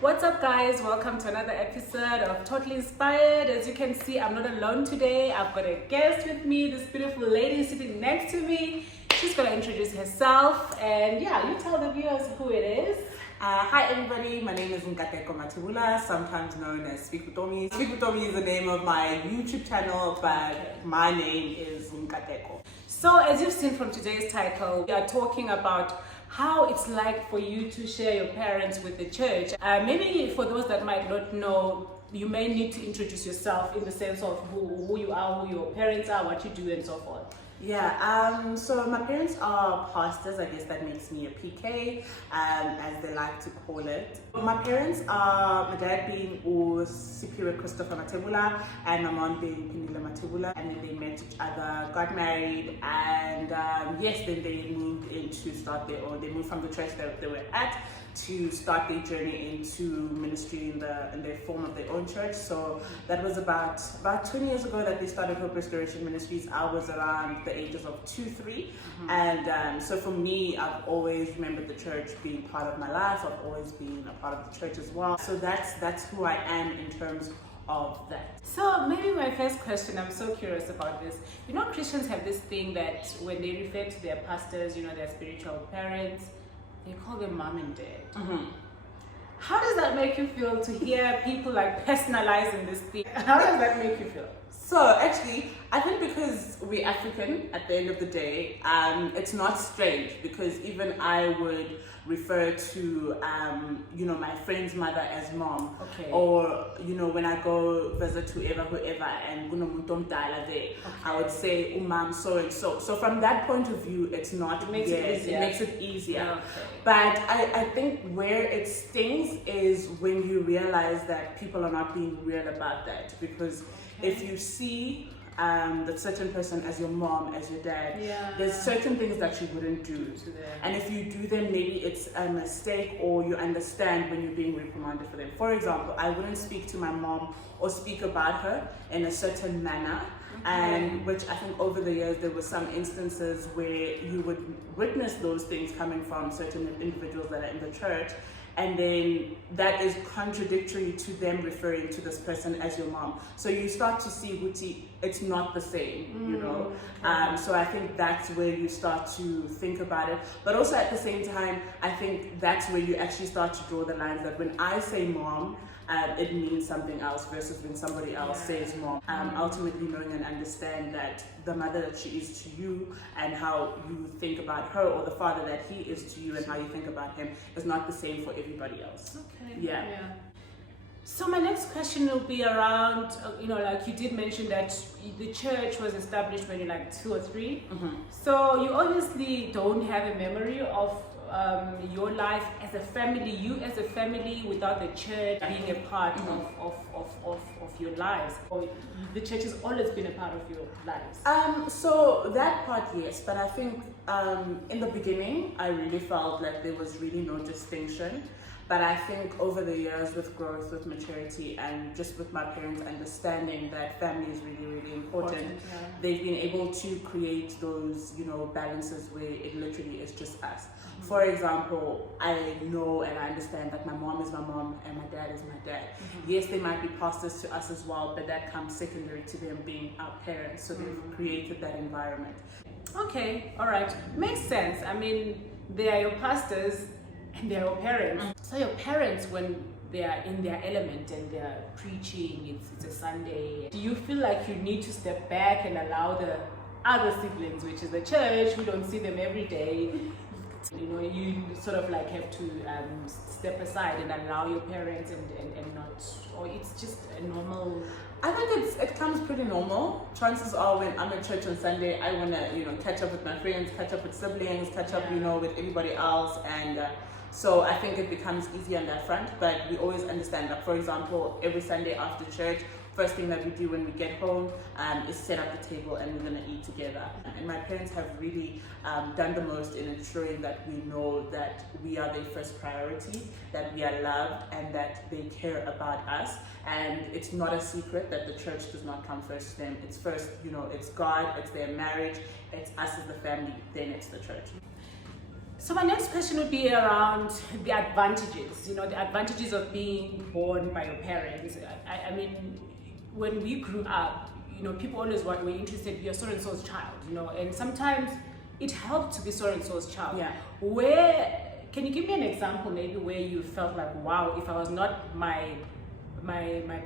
What's up guys, welcome to another episode of Totally Inspired. As you can see, I'm not alone today. I've got a guest with me, this beautiful lady sitting next to me. She's gonna introduce herself and yeah, you tell the viewers who it is. Hi everybody, my name is Matibula, sometimes known as Speak Utomi. Speak Utomi is the name of my YouTube channel, but my name is Nkateko. So as you've seen from today's title, we are talking about how it's like for you to share your parents with the church. Maybe for those that might not know, you may need to introduce yourself in the sense of who you are, who your parents are, what you do and so forth. Yeah, so my parents are pastors. I guess that makes me a PK, as they like to call it. My parents are, my dad being Superior Christopher Matebula and my mom being Pinila Matebula, and then they met each other, got married, and yes, then they moved in to start their own. They moved from the church that they were at to start their journey into ministry in their form of their own church. So that was about 20 years ago that they started Personalisation Ministries. I was around the ages of 2-3, and so for me, I've always remembered the church being part of my life. I've always been a part of the church as well. So that's who I am in terms of that. So maybe my first question, I'm so curious about this. You know, Christians have this thing that when they refer to their pastors, you know, their spiritual parents, they call them mom and dad. How does that make you feel to hear people like personalizing this thing? How does that make you feel? So actually, I think because we're African at the end of the day, it's not strange, because even I would refer to, my friend's mother as mom. Okay. Or, when I go visit whoever, and there, I would say, umam, so and so. So from that point of view, it's not, it makes it easier. Yeah. Okay. But I think where it stings is when you realize that people are not being real about that, because if you see that certain person as your mom, as your dad, there's certain things that you wouldn't do to them. And if you do them, maybe it's a mistake, or you understand when you're being reprimanded for them. For example, I wouldn't speak to my mom or speak about her in a certain manner. And which I think over the years there were some instances where you would witness those things coming from certain individuals that are in the church, and then that is contradictory to them referring to this person as your mom. So you start to see, Wuti, it's not the same, So I think that's where you start to think about it. But also at the same time, I think that's where you actually start to draw the lines that when I say mom, it means something else versus when somebody else says mom. Ultimately knowing and understand that the mother that she is to you and how you think about her, or the father that he is to you and how you think about him, is not the same for everybody else. Okay. Yeah. So my next question will be around, like you did mention that the church was established when you're like 2 or 3. So you obviously don't have a memory of your life as a family, you as a family, without the church being a part of your lives. Or the church has always been a part of your lives? So that part, yes, but I think in the beginning, I really felt like there was really no distinction. But I think over the years, with growth, with maturity, and just with my parents understanding that family is really, really important, they've been able to create those, balances where it literally is just us. For example, I know and I understand that my mom is my mom and my dad is my dad. Yes, they might be pastors to us as well, but that comes secondary to them being our parents. So they've created that environment. Okay, all right, makes sense. I mean, they are your pastors and they're your parents. So your parents, when they are in their element and they're preaching, it's a Sunday, do you feel like you need to step back and allow the other siblings, which is the church, we don't see them every day, you sort of like have to step aside and allow your parents and not, or it's just a normal? I think it comes pretty normal. Chances are when I'm at church on Sunday, I want to, catch up with my friends, catch up with siblings, catch up, with everybody else, and so I think it becomes easy on that front. But we always understand that, for example, every Sunday after church, first thing that we do when we get home is set up the table and we're going to eat together. And my parents have really done the most in ensuring that we know that we are their first priority, that we are loved, and that they care about us. And it's not a secret that the church does not come first to them. It's first, it's God, it's their marriage, it's us as the family, then it's the church. So my next question would be around the advantages, the advantages of being born by your parents. I mean, when we grew up, people always were interested, you're so-and-so's child, and sometimes it helped to be so-and-so's child. Yeah. Can you give me an example maybe where you felt like, wow, if I was not my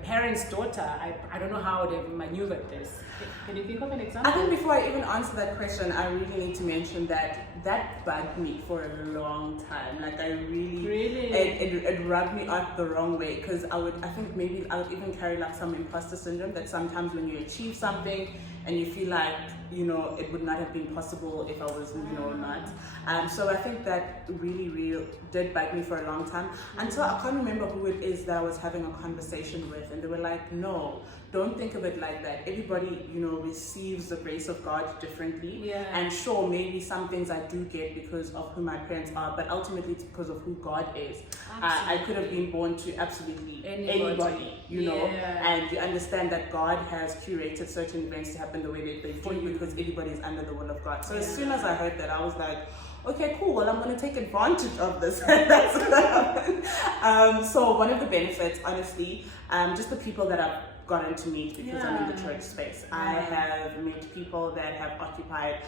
parents' daughter, I don't know how I would have maneuvered this. Can you think of an example? I think before I even answer that question, I really need to mention that bugged me for a long time. Like I really it rubbed me out the wrong way, because I think maybe I would even carry like some imposter syndrome, that sometimes when you achieve something and you feel like it would not have been possible if I was not. So I think that really did bug me for a long time, until I can't remember who it is that I was having a conversation with, and they were like, no, don't think of it like that. Everybody, receives the grace of God differently. Yeah. And sure, maybe some things I do get because of who my parents are, but ultimately it's because of who God is. I could have been born to absolutely anybody, and you understand that God has curated certain events to happen the way they do, because everybody is under the will of God. So as soon as I heard that, I was like, okay, cool, well, I'm going to take advantage of this. That's what happened. So one of the benefits, honestly, just the people that I've gotten to meet, because I'm in the church space. I have met people that have occupied,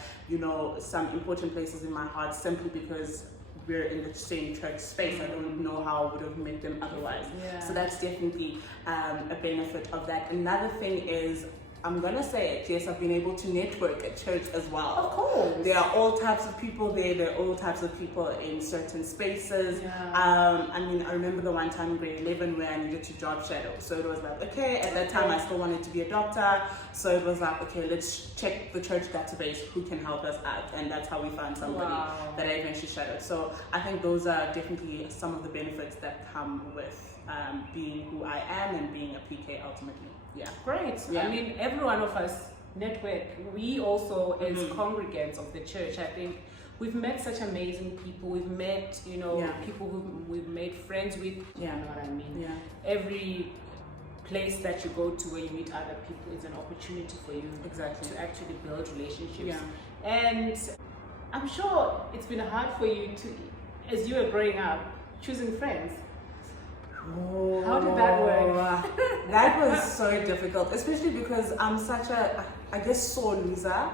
some important places in my heart, simply because we're in the same church space. I don't know how I would have met them otherwise. So that's definitely a benefit of that. Another thing is, I'm gonna say it, yes, I've been able to network at church as well. Of course. There are all types of people there. There are all types of people in certain spaces. I remember the one time in grade 11 where I needed to job shadow. So it was like, okay, at that time I still wanted to be a doctor. So it was like, okay, let's check the church database, who can help us out. And that's how we found somebody that I eventually shadowed. So I think those are definitely some of the benefits that come with being who I am and being a PK ultimately. Yeah. Great. I mean, every one of us network. We also, as congregants of the church, I think we've met such amazing people. We've met, people who we've made friends with. You know what I mean? Yeah. Every place that you go to where you meet other people is an opportunity for you to actually build relationships. Yeah. And I'm sure it's been hard for you to, as you were growing up, choosing friends. Oh, how did that work? That was so difficult, especially because I'm such a, I guess, sore loser.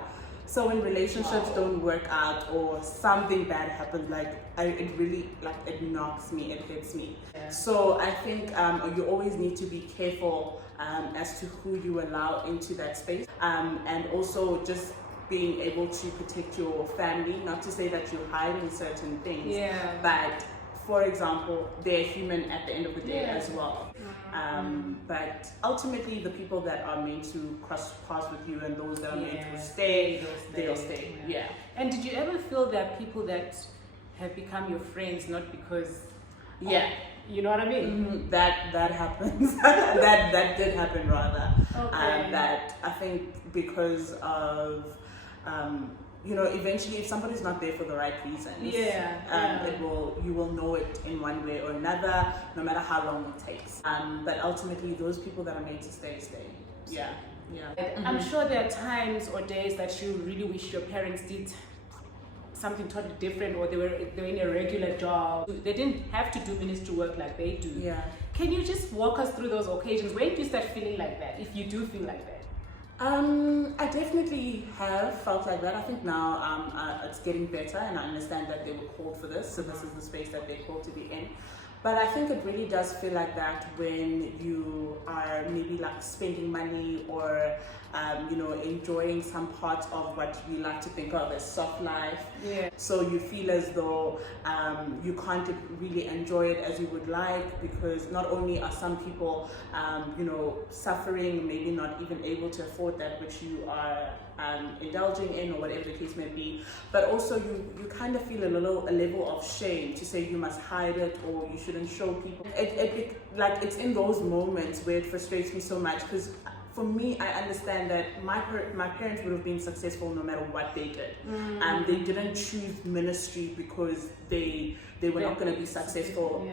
So when relationships don't work out or something bad happens, it really, it knocks me, it hits me. Yeah. So I think you always need to be careful as to who you allow into that space, and also just being able to protect your family. Not to say that you're hiding certain things, but for example, they're human at the end of the day as well. But ultimately, the people that are meant to cross paths with you and those that are meant to stay, they'll stay. Yeah. And did you ever feel that people that have become your friends not because, you know what I mean? That happens. that did happen rather. Okay. That I think because of eventually if somebody's not there for the right reasons, you will know it in one way or another, no matter how long it takes. But ultimately, those people that are made to stay. Yeah. I'm sure there are times or days that you really wish your parents did something totally different, or they were in a regular job. They didn't have to do ministry work like they do. Yeah. Can you just walk us through those occasions? When do you start feeling like that, if you do feel like that? I definitely have felt like that. I think now it's getting better, and I understand that they were called for this, so this is the space that they're called to be in. But I think it really does feel like that when you are maybe spending money or enjoying some part of what we like to think of as soft life. Yeah. So you feel as though you can't really enjoy it as you would like, because not only are some people suffering, maybe not even able to afford that which you are indulging in, or whatever the case may be, but also you kind of feel a level of shame to say you must hide it or you shouldn't show people. It's in those moments where it frustrates me so much, because for me, I understand that my parents would have been successful no matter what they did. They didn't choose ministry because they were not going to be successful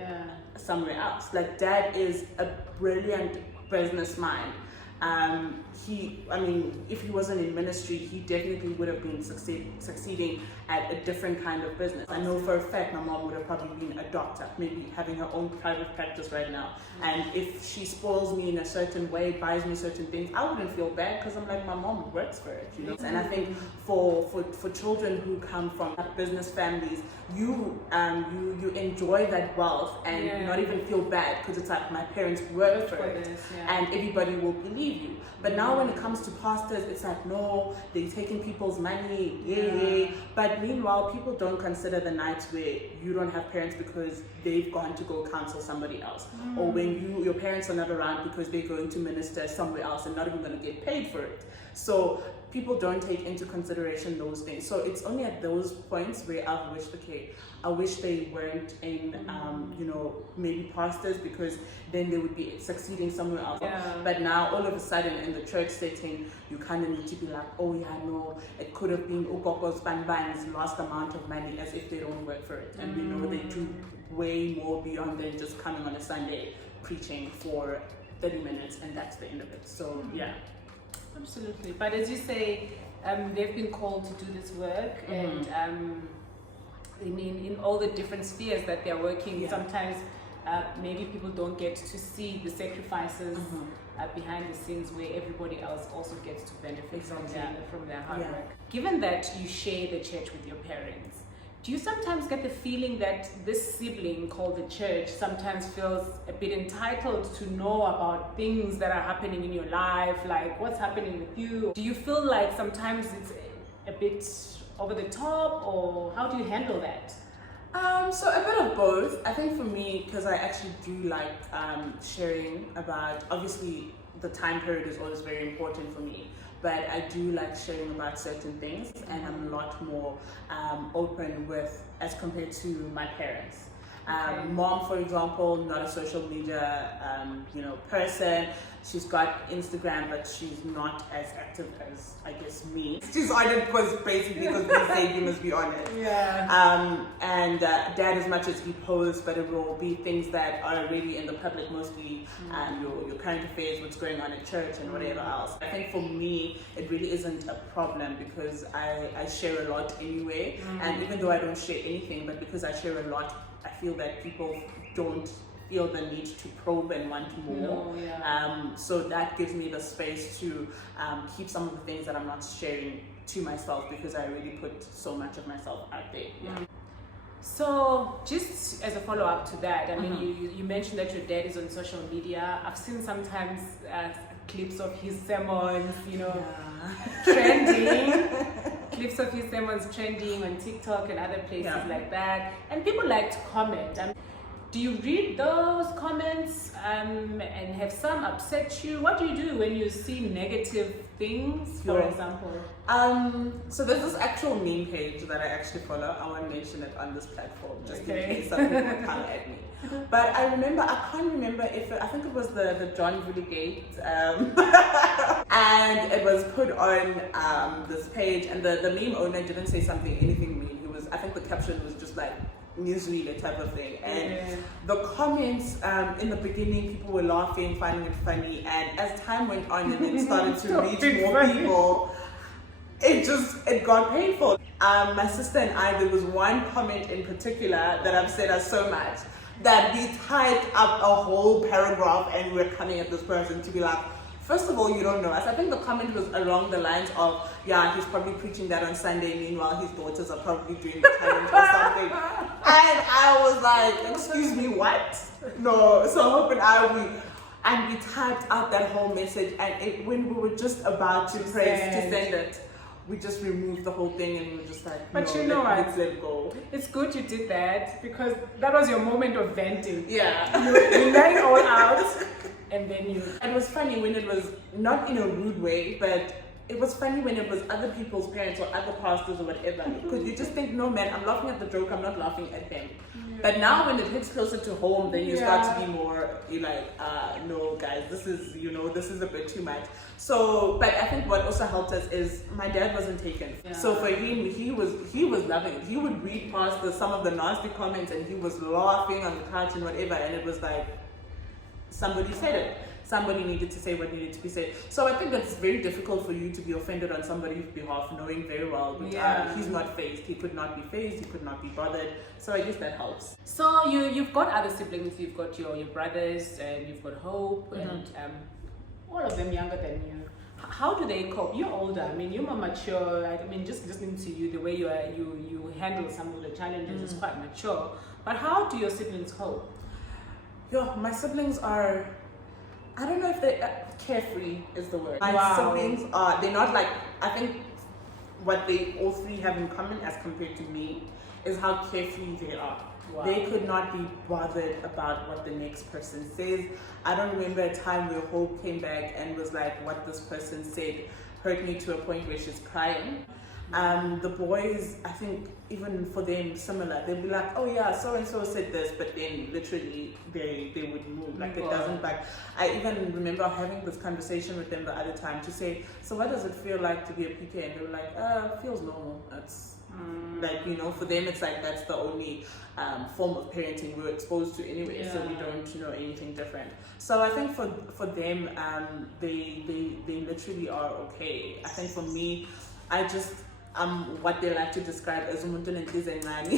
somewhere else. Dad is a brilliant business mind. If he wasn't in ministry, he definitely would have been succeeding at a different kind of business. I know for a fact my mom would have probably been a doctor, maybe having her own private practice right now. And if she spoils me in a certain way, buys me certain things, I wouldn't feel bad because I'm like, my mom works for it, you know. And I think for children who come from business families, you enjoy that wealth and not even feel bad because it's like my parents work for it, and everybody will believe you. But now when it comes to pastors, it's like, no, they're taking people's money, But meanwhile, people don't consider the nights where you don't have parents because they've gone to go counsel somebody else, or when your parents are not around because they're going to minister somewhere else and not even going to get paid for it. So people don't take into consideration those things. So it's only at those points where I've wished, okay, I wish they weren't in, maybe pastors, because then they would be succeeding somewhere else. But now all of a sudden in the church setting, you kind of need to be like, oh yeah, no, it could have been Ugogo's Banban's last amount of money, as if they don't work for it. And we know they do way more beyond than just coming on a Sunday preaching for 30 minutes and that's the end of it. So yeah. Absolutely. But as you say, they've been called to do this work, and in all the different spheres that they're working, sometimes maybe people don't get to see the sacrifices behind the scenes where everybody else also gets to benefit from their hard work. Given that you share the church with your parents, do you sometimes get the feeling that this sibling called the church sometimes feels a bit entitled to know about things that are happening in your life, like what's happening with you? Do you feel like sometimes it's a bit over the top, or how do you handle that? So a bit of both. I think for me, because I actually do like sharing about, obviously the time period is always very important for me, but I do like sharing about certain things, and I'm a lot more open with, as compared to my parents. Mom, for example, not a social media person. She's got Instagram, but she's not as active as, I guess, me. She's on it because we say you must be on it. And dad, as much as he posts, but it will be things that are already in the public, mostly your current affairs, what's going on in church and whatever else. I think for me, it really isn't a problem because I share a lot anyway. And even though I don't share anything, but because I share a lot, I feel that people don't feel the need to probe and want more. So that gives me the space to keep some of the things that I'm not sharing to myself, because I already put so much of myself out there. So just as a follow-up to that, I mean, you mentioned that your dad is on social media. I've seen sometimes clips of his sermons, trending. Clips of his sermons trending on TikTok and other places like that. And people like to comment. Do you read those comments and have some upset you? What do you do when you see negative things, for example? So there's this actual meme page that I actually follow. I won't mention it on this platform just in case some people come at me. But I can't remember I think it was the John Vulligate, and it was put on this page, and the meme owner didn't say anything mean. I think the caption was just like newsreader type of thing, and the comments in the beginning, people were laughing, finding it funny, and as time went on and it started to reach more people, it got painful. My sister and I, there was one comment in particular that upset us so much that we typed up a whole paragraph and we were coming at this person to be like, first of all, you don't know us. I think the comment was along the lines of, he's probably preaching that on Sunday, meanwhile his daughters are probably doing the challenge or something. And I was like, excuse me, what? No. So Hope and we typed out that whole message, and when we were just about to press to send it, we just removed the whole thing, and we were just like, let's let it go. It's good you did that, because that was your moment of venting. You let it all out. And then it was funny when it was not in a rude way, but it was funny when it was other people's parents or other pastors or whatever, because you just think, no man, I'm laughing at the joke, I'm not laughing at them. But now when it hits closer to home, then you start to be more, you're like, no guys, this is a bit too much. So, but I think what also helped us is my dad wasn't taken. So for him, he was loving it. He would read past some of the nasty comments and he was laughing on the couch and whatever, and it was like, somebody said it. somebody needed to say what needed to be said. So I think it's very difficult for you to be offended on somebody's behalf, knowing very well that he's not phased, he could not be phased, he could not be bothered. So I guess that helps. So you've got other siblings, you've got your brothers, and you've got Hope, and all of them younger than you. How do they cope? You're older. I mean, you're more mature. I mean, just listening to you, the way you handle some of the challenges is quite mature. But how do your siblings cope? My siblings are, I don't know if they carefree is the word. My siblings they're not like, I think what they all three have in common as compared to me is how carefree they are. Wow. They could not be bothered about what the next person says. I don't remember a time where Hope came back and was like, what this person said hurt me to a point where she's crying. The boys, I think even for them similar, they'll be like, oh yeah, so and so said this, but then literally they would move, like it doesn't back. I even remember having this conversation with them the other time to say, so what does it feel like to be a PK? And they were like, it feels normal. It's like, for them it's like that's the only form of parenting we're exposed to anyway, so we don't know anything different. So I think for them, they literally are okay. I think for me, I just what they like to describe as umuntu nenhliziyo encane.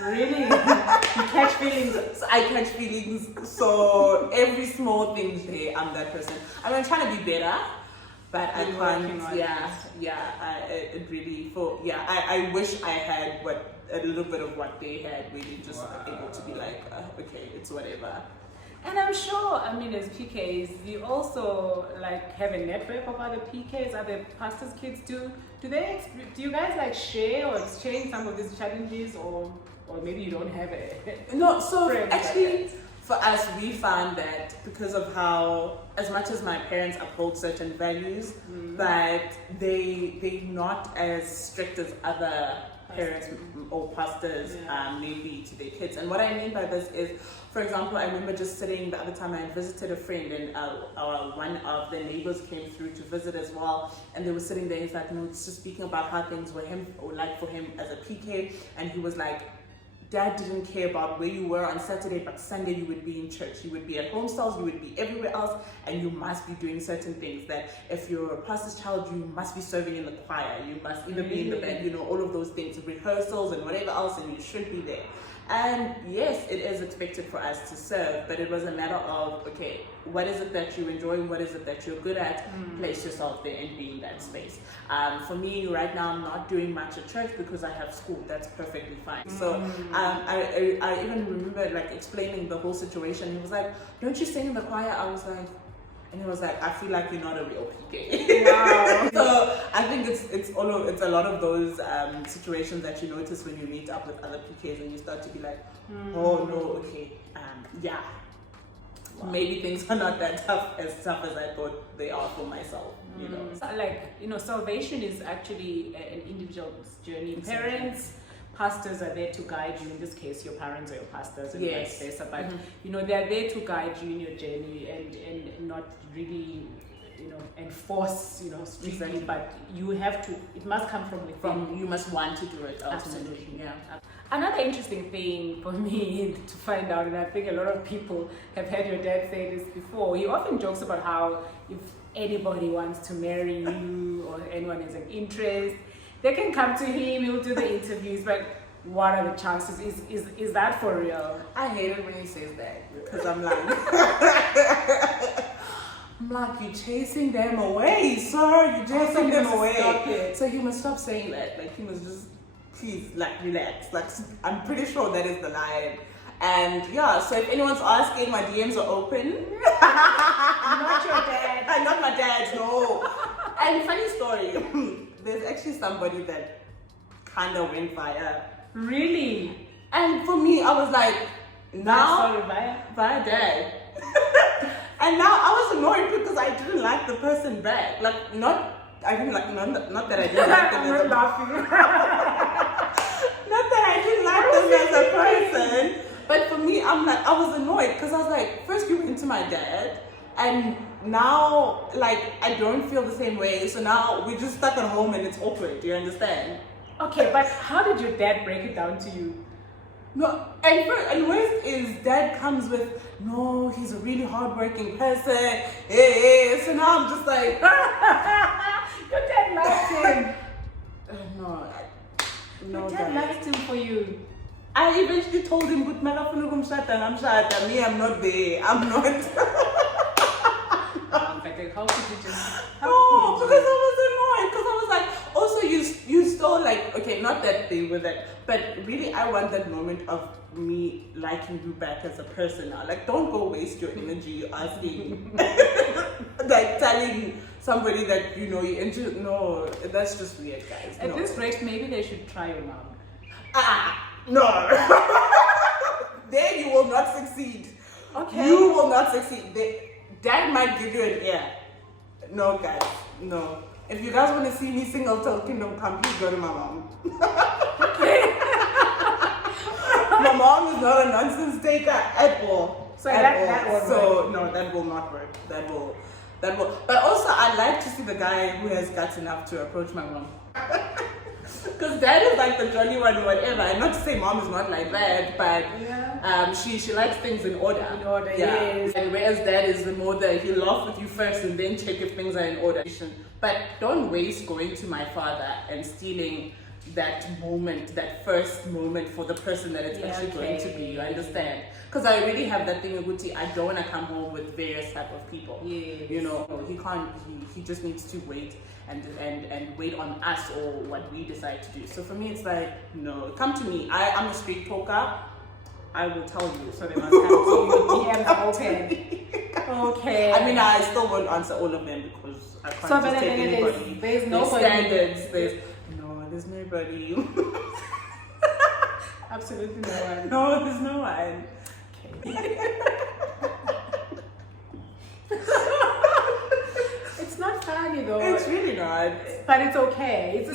Really? You catch feelings? So I catch feelings. So every small thing there, I'm that person. I mean, I'm trying to be better, but I can't. It really I wish I had a little bit of what they had. Really, just able to be like, okay, it's whatever. And I'm sure, I mean, as PKs, you also like have a network of other PKs, other pastors' kids. Do you guys like share or exchange some of these challenges, or maybe you don't have it? No, so actually, for us, we found that because of how, as much as my parents uphold certain values, that they're not as strict as other parents or pastors maybe to their kids. And what I mean by this is, for example, I remember just sitting the other time, I visited a friend, and one of the neighbors came through to visit as well, and they were sitting there. He's like, just speaking about how things were like for him as a PK, and he was like, Dad didn't care about where you were on Saturday, but Sunday you would be in church. You would be at home stalls, you would be everywhere else, and you must be doing certain things. That if you're a pastor's child, you must be serving in the choir, you must either be in the band, all of those things, rehearsals and whatever else, and you should be there. And yes, it is expected for us to serve, but it was a matter of, okay, what is it that you enjoy? What is it that you're good at? Place yourself there and be in that space. For me, right now, I'm not doing much at church because I have school. That's perfectly fine. So I even remember like explaining the whole situation. He was like, don't you sing in the choir? I was like, and he was like, I feel like you're not a real PK. Wow. So I think it's a lot of those situations that you notice when you meet up with other PKs and you start to be like, oh no, okay, maybe things are not that tough as I thought they are for myself. So, salvation is actually an individual's journey. Parents, pastors are there to guide you. In this case, your parents are your pastors, and vice versa. But they're there to guide you in your journey and not really, enforce, strictly. Exactly. But you have to. It must come from within. You must want to do it. Ultimately. Absolutely. Yeah. Another interesting thing for me to find out, and I think a lot of people have heard your dad say this before. He often jokes about how if anybody wants to marry you or anyone has an interest, they can come to him, he'll do the interviews, but what are the chances? Is that for real? I hate it when he says that, because I'm like, you're chasing them away, sir, you're chasing them away. So he must stop saying that, like he must just, please, like relax, like I'm pretty sure that is the line. And so if anyone's asking, my DMs are open. Not your dad. Not my dad, no. And funny story, there's actually somebody that kind of went via. Really? And for me, I was like, now, via dad. And now I was annoyed because I didn't like the person back. Like, not that I didn't like them I'm not laughing. Not that I didn't like them as a person. But for me, I was annoyed because I was like, first you went to my dad, and now, like, I don't feel the same way. So now we're just stuck at home and it's awkward. Do you understand? Okay, but how did your dad break it down to you? No, and worst is dad comes with, no, he's a really hardworking person. Hey. So now I'm just like, Your dad liked him. no, Your dad liked him for you. I eventually told him, "Good man, I'm shut. Me, I'm not there. I'm not." How could you just? No, because I was annoyed. Because I was like, also you still like, okay, not that they were that, but really I want that moment of me liking you back as a person now. Like, don't go waste your energy asking, like telling somebody that you know you enjoy. No, that's just weird, guys. At this rate, maybe they should try your mom. No. There you will not succeed. Okay. You will not succeed. Dad might give you an ear. No, guys. No. If you guys want to see me single till kingdom come, please go to my mom. Okay. My mom is not a nonsense taker at all. So at that all. won't So work. no, that will not work. That will. But also, I'd like to see the guy who has guts enough to approach my mom. Because dad is like the jolly one or whatever. And not to say mom is not like that, but she likes things in order. In order, yes. And whereas dad is the more that he'll laugh with you first and then check if things are in order. But don't waste going to my father and stealing that moment, that first moment for the person that it's actually going to be. You understand? Because I really have that thing of Guti, I don't want to come home with various type of people. Yes. You know, he can't, he just needs to wait and wait on us or what we decide to do. So for me, it's like, no, come to me. I'm a straight talker. I will tell you. So they must have to DMs open. Okay. I mean, I still won't answer all of them because I can't just take anybody. There's nobody. Standards. There's nobody. Absolutely no one. No, there's no one. Okay. It's not funny though. It's really not. But it's okay. It's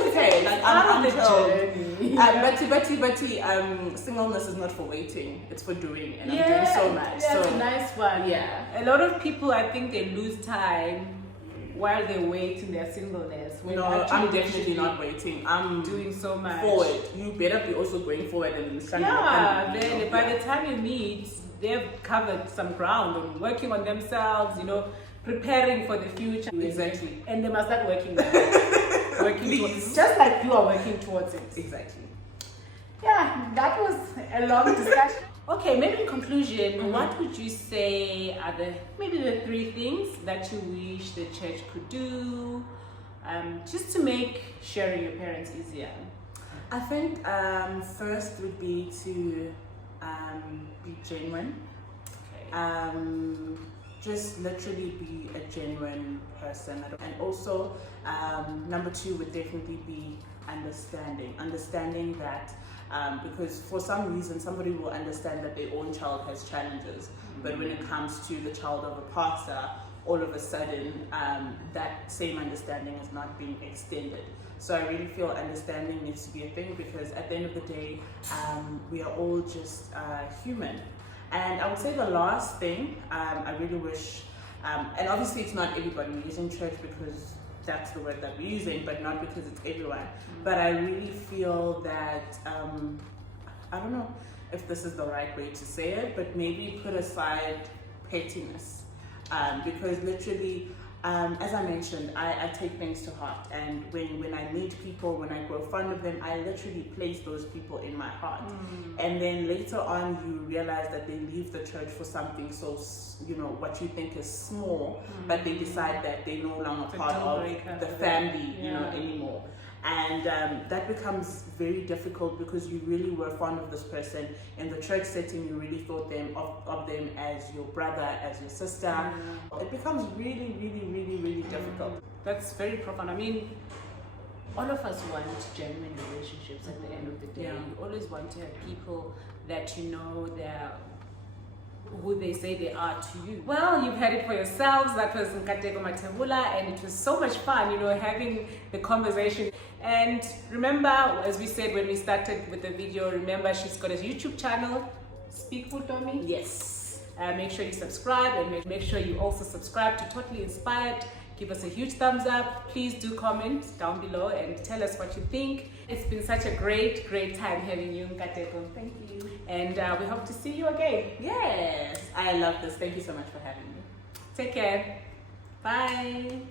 okay. Like I'm the told. journey. But singleness is not for waiting. It's for doing, and I'm doing so much. That's So a nice one. yeah. A lot of people, I think, they lose time while they wait in their singleness. No, I'm definitely not waiting. I'm doing so much forward. You better be also going forward and standing Yeah, then by the time you meet, they've covered some ground on working on themselves, you know, preparing for the future. Exactly. And they must start working now. Working towards, Please. just like you are working towards it. Exactly. Yeah, that was a long discussion. Okay, maybe in conclusion, what would you say are the 3 things that you wish the church could do just to make sharing your parents easier? I think first would be to be genuine. Okay. Just literally be a genuine person. And also, number 2 would definitely be understanding. Understanding that because for some reason somebody will understand that their own child has challenges, but when it comes to the child of a pastor, all of a sudden that same understanding is not being extended. So I really feel understanding needs to be a thing, because at the end of the day we are all just human. And I would say the last thing I really wish, and obviously it's not everybody, we're using church because that's the word that we're using, but not because it's everyone. But I really feel that, I don't know if this is the right way to say it, but maybe put aside pettiness. Because literally, as I mentioned, I take things to heart. And when I meet people, when I grow fond of them, I literally place those people in my heart. And then later on, you realize that they leave the church for something so, you know, what you think is small, but they decide that they're no longer part of the family, you know, anymore. And that becomes very difficult, because you really were fond of this person. In the church setting, you really thought of them as your brother, as your sister. It becomes really, really, really, really difficult. That's very profound. I mean, all of us want genuine relationships at the end of the day. You always want to have people that you know they're who they say they are to you. Well, you've had it for yourselves. That was Nkateko Matebula, and it was so much fun, you know, having the conversation. And remember, as we said when we started with the video, remember she's got a YouTube channel, Speak for Tommy. Yes. Make sure you subscribe, and make sure you also subscribe to Totally Inspired. give us a huge thumbs up. Please do comment down below and tell us what you think. It's been such a great time having you, Nkateko. Thank you. And we hope to see you again. Yes, I love this. Thank you so much for having me. Take care. Bye.